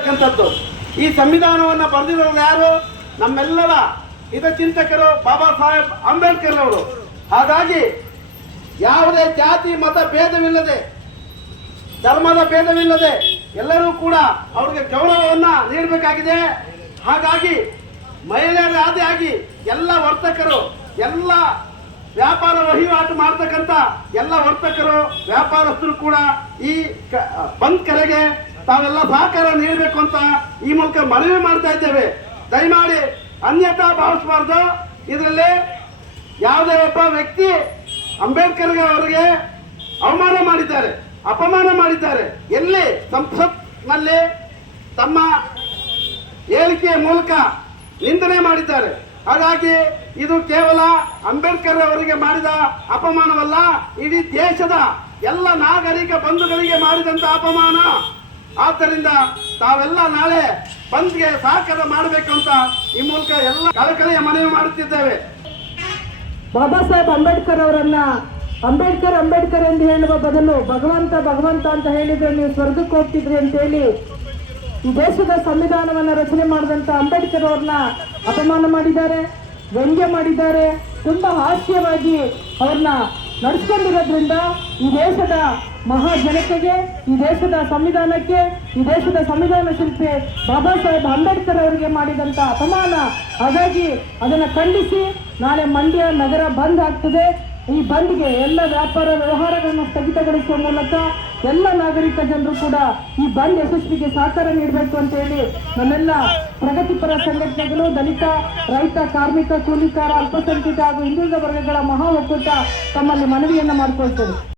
ಅಂತಕ್ಕಂಥದ್ದು. ಈ ಸಂವಿಧಾನವನ್ನು ಬರೆದಿರೋರು ಯಾರು? ನಮ್ಮೆಲ್ಲರ ಹಿತಚಿಂತಕರು ಬಾಬಾ ಸಾಹೇಬ್ ಅಂಬೇಡ್ಕರ್ ಅವರು ಹಾಗಾಗಿ ಯಾವುದೇ ಜಾತಿ, ಮತ ಭೇದವಿಲ್ಲದೆ, ಧರ್ಮದ ಭೇದವಿಲ್ಲದೆ ಎಲ್ಲರೂ ಕೂಡ ಅವ್ರಿಗೆ ಗೌರವವನ್ನ ನೀಡಬೇಕಾಗಿದೆ. ಹಾಗಾಗಿ ಮಹಿಳೆಯರ ಆದಿಯಾಗಿ ಎಲ್ಲ ವರ್ತಕರು, ಎಲ್ಲ ವ್ಯಾಪಾರ ವಹಿವಾಟು ಮಾಡ್ತಕ್ಕಂಥ ಎಲ್ಲ ವರ್ತಕರು, ವ್ಯಾಪಾರಸ್ಥರು ಕೂಡ ಈ ಬಂದ್ ಕರೆಗೆ ತಾವೆಲ್ಲ ಸಹಕಾರ ನೀಡಬೇಕು ಅಂತ ಈ ಮೂಲಕ ಮನವಿ ಮಾಡ್ತಾ ಇದ್ದೇವೆ. ದಯಮಾಡಿ ಅನ್ಯತಾ ಭಾವಿಸಬಾರ್ದು. ಇದರಲ್ಲಿ ಯಾವುದೇ ಒಬ್ಬ ವ್ಯಕ್ತಿ ಅಂಬೇಡ್ಕರ್ ಅವರಿಗೆ ಅವಮಾನ ಮಾಡಿದ್ದಾರೆ, ಅಪಮಾನ ಮಾಡಿದ್ದಾರೆ. ಎಲ್ಲಿ ಸಂಸತ್ನಲ್ಲಿ ತಮ್ಮ ಹೇಳಿಕೆಯ ಮೂಲಕ ನಿಂದನೆ ಮಾಡಿದ್ದಾರೆ. ಹಾಗಾಗಿ ಇದು ಕೇವಲ ಅಂಬೇಡ್ಕರ್ ಅವರಿಗೆ ಮಾಡಿದ ಅಪಮಾನವಲ್ಲ, ಇಡೀ ದೇಶದ ಎಲ್ಲ ನಾಗರಿಕ ಬಂಧುಗಳಿಗೆ ಮಾಡಿದಂತ ಅಪಮಾನ. ಆದ್ದರಿಂದ ತಾವೆಲ್ಲ ನಾಳೆ ಬಂದ್ಗೆ ಸಹಕಾರ ಅಂತ ಈ ಮೂಲಕ ಎಲ್ಲ ಕಳಕಳಿಯ ಮನವಿ ಮಾಡುತ್ತಿದ್ದೇವೆ. ಬಾಬಾ ಸಾಹೇಬ್ ಅಂಬೇಡ್ಕರ್ ಅವರನ್ನ ಅಂಬೇಡ್ಕರ್ ಅಂಬೇಡ್ಕರ್ ಎಂದು ಹೇಳುವ ಬದಲು ಭಗವಂತ ಭಗವಂತ ಅಂತ ಹೇಳಿದ್ರೆ ನೀವು ಸ್ವರ್ಗಕ್ಕೆ ಹೋಗ್ತಿದ್ರಿ ಅಂತ ಹೇಳಿ ಈ ದೇಶದ ಸಂವಿಧಾನವನ್ನ ರಚನೆ ಮಾಡಿದಂತ ಅಂಬೇಡ್ಕರ್ ಅವ್ರನ್ನ ಅಪಮಾನ ಮಾಡಿದ್ದಾರೆ, ವ್ಯಂಗ್ಯ ಮಾಡಿದ್ದಾರೆ, ತುಂಬಾ ಹಾಸ್ಯವಾಗಿ ಅವ್ರನ್ನ ನಡೆಸ್ಕೊಂಡಿರೋದ್ರಿಂದ ಈ ದೇಶದ ಮಹಾ ಜನತೆಗೆ, ಈ ದೇಶದ ಸಂವಿಧಾನಕ್ಕೆ, ಈ ದೇಶದ ಸಂವಿಧಾನ ಶಿಲ್ಪಿ ಬಾಬಾ ಸಾಹೇಬ್ ಅಂಬೇಡ್ಕರ್ ಅವರಿಗೆ ಮಾಡಿದಂತ ಅಪಮಾನ. ಹಾಗಾಗಿ ಅದನ್ನ ಖಂಡಿಸಿ ನಾಳೆ ಮಂಡ್ಯ ನಗರ ಬಂದ್ ಆಗ್ತದೆ. ಈ ಬಂದ್ಗೆ ಎಲ್ಲ ವ್ಯಾಪಾರ ವ್ಯವಹಾರಗಳನ್ನು ಸ್ಥಗಿತಗೊಳಿಸುವ ಮೂಲಕ ಎಲ್ಲ ನಾಗರಿಕ ಜನರು ಕೂಡ ಈ ಬಂದ್ ಯಶಸ್ವಿಗೆ ಸಹಕಾರ ನೀಡಬೇಕು ಅಂತ ಹೇಳಿ ನಮ್ಮೆಲ್ಲ ಪ್ರಗತಿಪರ ಸಂಘಟನೆಗಳು, ದಲಿತ, ರೈತ, ಕಾರ್ಮಿಕ, ಕೂಲಿಕಾರ, ಅಲ್ಪಸಂಖ್ಯಾತ ಹಾಗೂ ಹಿಂದುಳಿದ ವರ್ಗಗಳ ಮಹಾ ಒಕ್ಕೂಟ ತಮ್ಮಲ್ಲಿ ಮನವಿಯನ್ನ ಮಾಡಿಕೊಳ್ತೇವೆ.